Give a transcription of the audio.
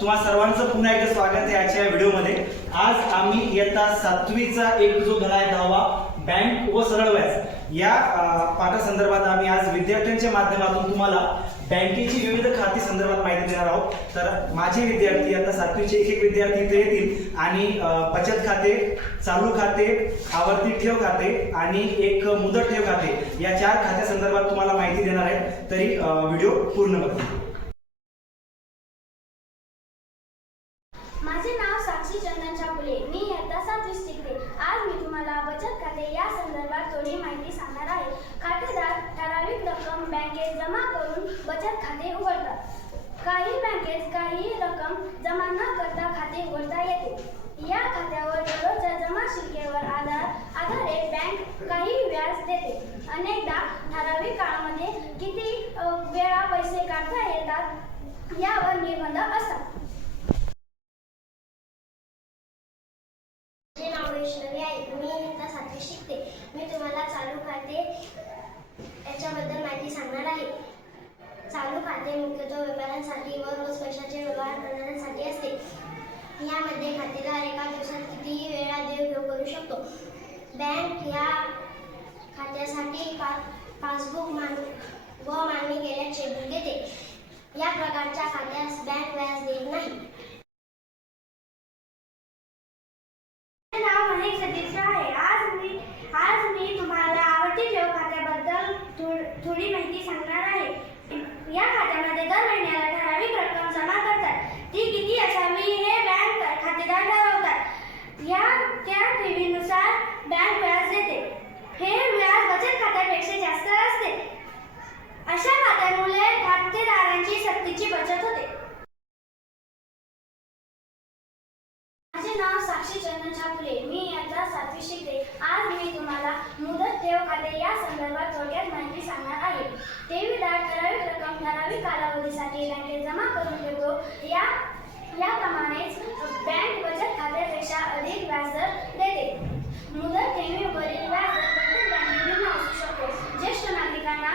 तुम्हा सर्वांचं पुन्हा एकदा स्वागत आहे आजच्या व्हिडिओमध्ये. आज आम्ही इयत्ता सातवीचा एक जो धडा आहे दहावा बँक व सरळ व्याज. या पाठासंदर्भात आम्ही आज विद्यार्थ्यांच्या माध्यमातून तुम्हाला बँकेची विविध खाती संदर्भात माहिती देणार आहोत. तर माझे विद्यार्थी आता सातवीचे एक एक विद्यार्थी इथे येतील. आणि बचत खाते चालू खाते आवर्ती ठेव खाते आणि एक मुदत ठेव खाते या चार खात्यासंदर्भात तुम्हाला माहिती देणार आहे तरी व्हिडिओ पूर्ण बघा. माझे नाव साक्षी चंदन फुले. मी इयत्ता सातवी शिकते आज मी तुम्हाला बचत खाते या संदर्भात थोडी माहिती सांगणार आहे. खातेदार ठराविक रक्कम बँकेत जमा करून बचत खाते उघडतात. काही बँकेत काही रक्कम जमा न करता खाते उघडता येते. या खात्यावर दररोजच्या जमा शिल्केवर आधार आधारे बँक काही व्याज देते. अनेकदा ठराविक काळामध्ये किती वेळा पैसे काढता येतात यावर निर्बंध असतात. वैष्णवी आहे. मी इयत्ता सातवी शिकते. मी तुम्हाला चालू खाते याच्याबद्दल माहिती सांगणार आहे. चालू खाते मुख्यतः व्यापाऱ्यांसाठी व रोज पैशाचे व्यवहार करणाऱ्यांसाठी असते. यामध्ये खातेदार एका दिवसात कितीही वेळा देवघेव करू शकतो? बँक या खात्यासाठी पा पासबुक मान व मागणी केल्यास चेकबुक देते. या प्रकारच्या खात्यास बँक व्याज देत नाही माझे नाव महेश सतीश आहे आज मी आज मी तुम्हाला आवडती ठेव खात्याबद्दल थोड- थोडी माहिती सांगणार आहे या खात्यामध्ये दर महिन्याला ठराविक रक्कम जमा करतात ती किती असावी हे बँक खातेदार ठरवतात या त्या ठेवीनुसार बँक व्याज देते हे व्याज बचत खात्यापेक्षा जास्त असते अशा खात्यामुळे खातेदारांची सक्तीची बचत होते माझे नाव साक्षी चंदन छापुले मी इयत्ता सातवी शिकते आज मी तुम्हाला मुदत ठेव खाते. या संदर्भात थोडक्यात माहिती सांगणार आहे. ठेवीदार ठराविक रक्कम ठराविक कालावधीसाठी बँकेत जमा करून ठेवतो. या याप्रमाणेच बँक बचत खात्यापेक्षा अधिक व्याजदर देते. मुदत ठेवीवरील व्याजदर प्रत्येक बँकेत भिन्न असू शकतो. ज्येष्ठ नागरिकांना